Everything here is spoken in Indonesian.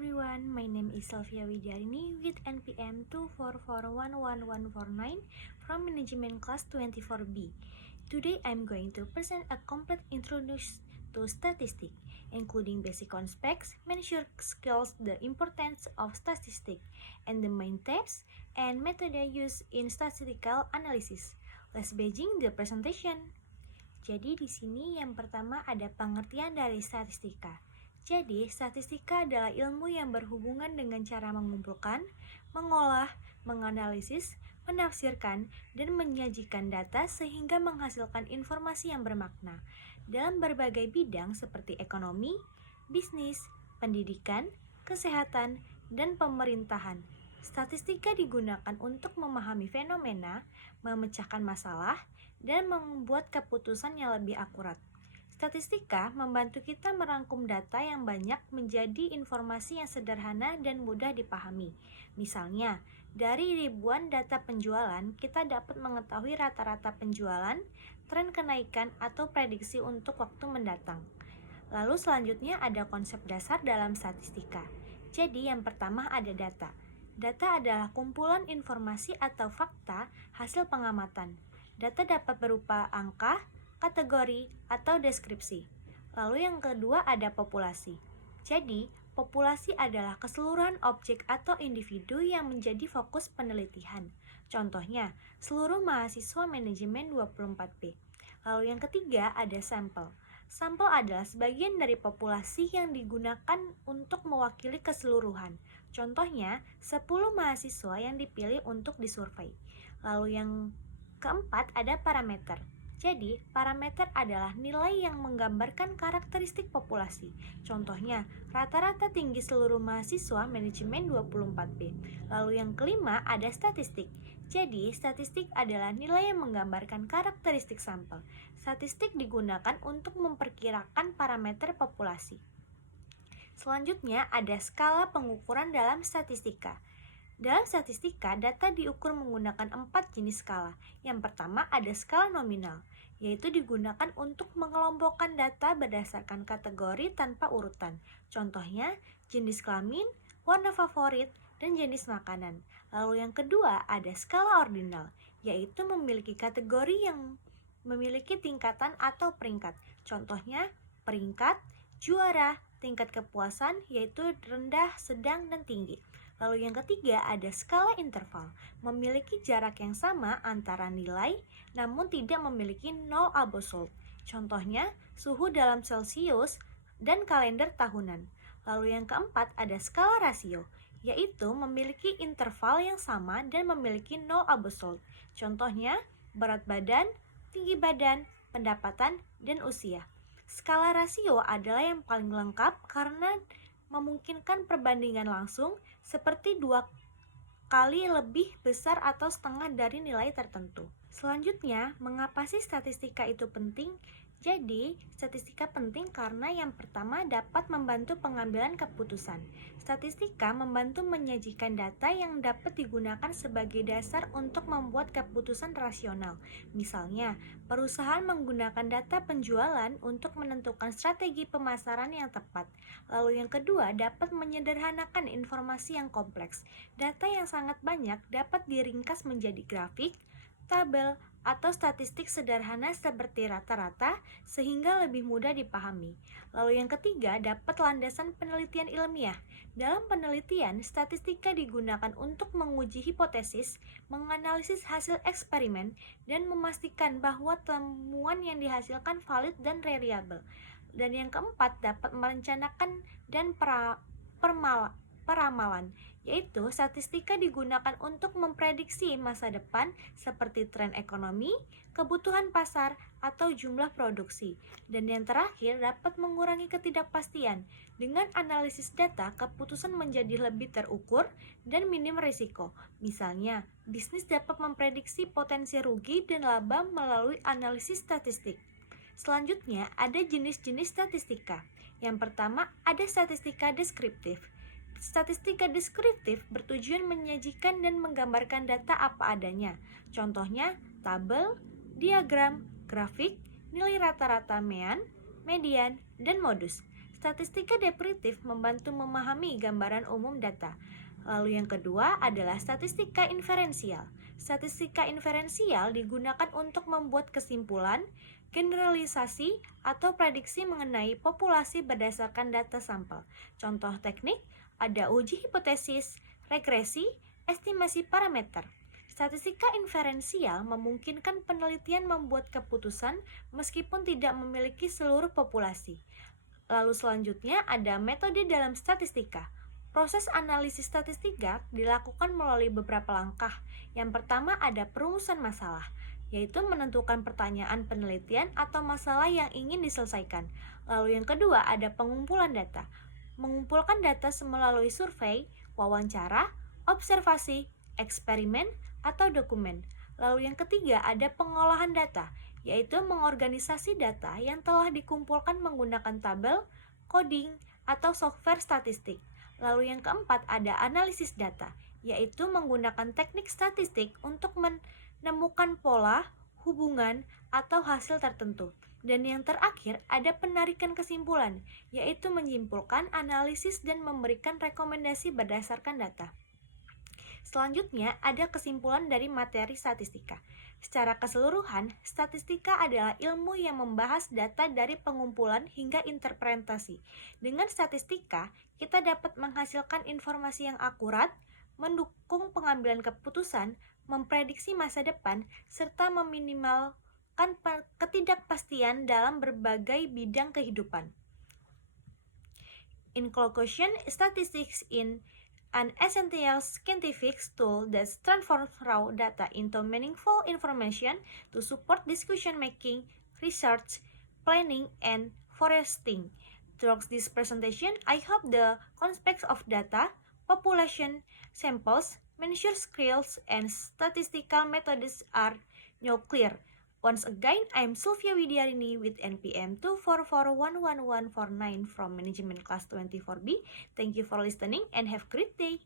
everyone, my name is Sylvia Widyarini with NPM 2441149 from Management Class 24B. Today I'm going to present a complete introduction to statistics, including basic concepts, measure skills, the importance of statistics, and the main types and method used in statistical analysis. Let's begin the presentation. Jadi di sini yang pertama ada pengertian dari statistika. Jadi, statistika adalah ilmu yang berhubungan dengan cara mengumpulkan, mengolah, menganalisis, menafsirkan, dan menyajikan data sehingga menghasilkan informasi yang bermakna dalam berbagai bidang seperti ekonomi, bisnis, pendidikan, kesehatan, dan pemerintahan. Statistika digunakan untuk memahami fenomena, memecahkan masalah, dan membuat keputusan yang lebih akurat. Statistika membantu kita merangkum data yang banyak menjadi informasi yang sederhana dan mudah dipahami. Misalnya, dari ribuan data penjualan, kita dapat mengetahui rata-rata penjualan, tren kenaikan, atau prediksi untuk waktu mendatang. Lalu selanjutnya ada konsep dasar dalam statistika. Jadi yang pertama ada data. Data adalah kumpulan informasi atau fakta hasil pengamatan. Data dapat berupa angka, kategori, atau deskripsi. Lalu yang kedua ada populasi. Jadi, populasi adalah keseluruhan objek atau individu yang menjadi fokus penelitian. Contohnya, seluruh mahasiswa manajemen 24B. Lalu yang ketiga ada sampel. Sampel adalah sebagian dari populasi yang digunakan untuk mewakili keseluruhan. Contohnya, 10 mahasiswa yang dipilih untuk disurvei. Lalu yang keempat ada parameter. Jadi, parameter adalah nilai yang menggambarkan karakteristik populasi. Contohnya, rata-rata tinggi seluruh mahasiswa manajemen 24B. Lalu yang kelima ada statistik. Jadi, statistik adalah nilai yang menggambarkan karakteristik sampel. Statistik digunakan untuk memperkirakan parameter populasi. Selanjutnya ada skala pengukuran dalam statistika. Dalam statistika, data diukur menggunakan 4 jenis skala. Yang pertama ada skala nominal, yaitu digunakan untuk mengelompokkan data berdasarkan kategori tanpa urutan. Contohnya, jenis kelamin, warna favorit, dan jenis makanan. Lalu yang kedua ada skala ordinal, yaitu memiliki kategori yang memiliki tingkatan atau peringkat. Contohnya, peringkat, juara, tingkat kepuasan, yaitu rendah, sedang, dan tinggi. Lalu yang ketiga ada skala interval, memiliki jarak yang sama antara nilai namun tidak memiliki nol absolut. Contohnya suhu dalam Celcius dan kalender tahunan. Lalu yang keempat ada skala rasio, yaitu memiliki interval yang sama dan memiliki nol absolut. Contohnya berat badan, tinggi badan, pendapatan, dan usia. Skala rasio adalah yang paling lengkap karena memungkinkan perbandingan langsung seperti 2 kali lebih besar atau setengah dari nilai tertentu. Selanjutnya, mengapa sih statistika itu penting? Jadi, statistika penting karena yang pertama dapat membantu pengambilan keputusan. Statistika membantu menyajikan data yang dapat digunakan sebagai dasar untuk membuat keputusan rasional. Misalnya, perusahaan menggunakan data penjualan untuk menentukan strategi pemasaran yang tepat. Lalu yang kedua, dapat menyederhanakan informasi yang kompleks. Data yang sangat banyak dapat diringkas menjadi grafik, tabel, atau statistik sederhana seperti rata-rata sehingga lebih mudah dipahami. Lalu yang ketiga, dapat landasan penelitian ilmiah. Dalam penelitian, statistika digunakan untuk menguji hipotesis, menganalisis hasil eksperimen, dan memastikan bahwa temuan yang dihasilkan valid dan reliable. Dan yang keempat, dapat merencanakan dan peramalan, yaitu statistika digunakan untuk memprediksi masa depan seperti tren ekonomi, kebutuhan pasar, atau jumlah produksi. Dan yang terakhir dapat mengurangi ketidakpastian. Dengan analisis data, keputusan menjadi lebih terukur dan minim risiko. Misalnya, bisnis dapat memprediksi potensi rugi dan laba melalui analisis statistik. Selanjutnya, ada jenis-jenis statistika. Yang pertama, ada statistika deskriptif. Statistika deskriptif bertujuan menyajikan dan menggambarkan data apa adanya. Contohnya, tabel, diagram, grafik, nilai rata-rata median, dan modus. Statistika deskriptif membantu memahami gambaran umum data. Lalu yang kedua adalah statistika inferensial. Statistika inferensial digunakan untuk membuat kesimpulan, generalisasi, atau prediksi mengenai populasi berdasarkan data sampel. Contoh teknik ada uji hipotesis, regresi, estimasi parameter. Statistika inferensial memungkinkan penelitian membuat keputusan meskipun tidak memiliki seluruh populasi. Lalu selanjutnya ada metode dalam statistika. Proses analisis statistika dilakukan melalui beberapa langkah. Yang pertama ada perumusan masalah, yaitu menentukan pertanyaan penelitian atau masalah yang ingin diselesaikan. Lalu yang kedua ada pengumpulan data. Mengumpulkan data melalui survei, wawancara, observasi, eksperimen, atau dokumen. Lalu yang ketiga ada pengolahan data, yaitu mengorganisasi data yang telah dikumpulkan menggunakan tabel, coding, atau software statistik. Lalu yang keempat ada analisis data, yaitu menggunakan teknik statistik untuk menemukan pola, hubungan, atau hasil tertentu. Dan yang terakhir ada penarikan kesimpulan, yaitu menyimpulkan analisis dan memberikan rekomendasi berdasarkan data. Selanjutnya ada kesimpulan dari materi statistika. Secara keseluruhan, statistika adalah ilmu yang membahas data dari pengumpulan hingga interpretasi. Dengan statistika, kita dapat menghasilkan informasi yang akurat, mendukung pengambilan keputusan, memprediksi masa depan, serta meminimalkan ketidakpastian dalam berbagai bidang kehidupan. In conclusion, statistics in an essential scientific tool that transforms raw data into meaningful information to support decision making, research, planning, and forecasting. Through this presentation, I hope the concepts of data, population, samples, measure skills, and statistical methods are now clear. Once again, I am Sylvia Widyarini with NPM 2441149 from Management Class 24B. Thank you for listening and have a great day.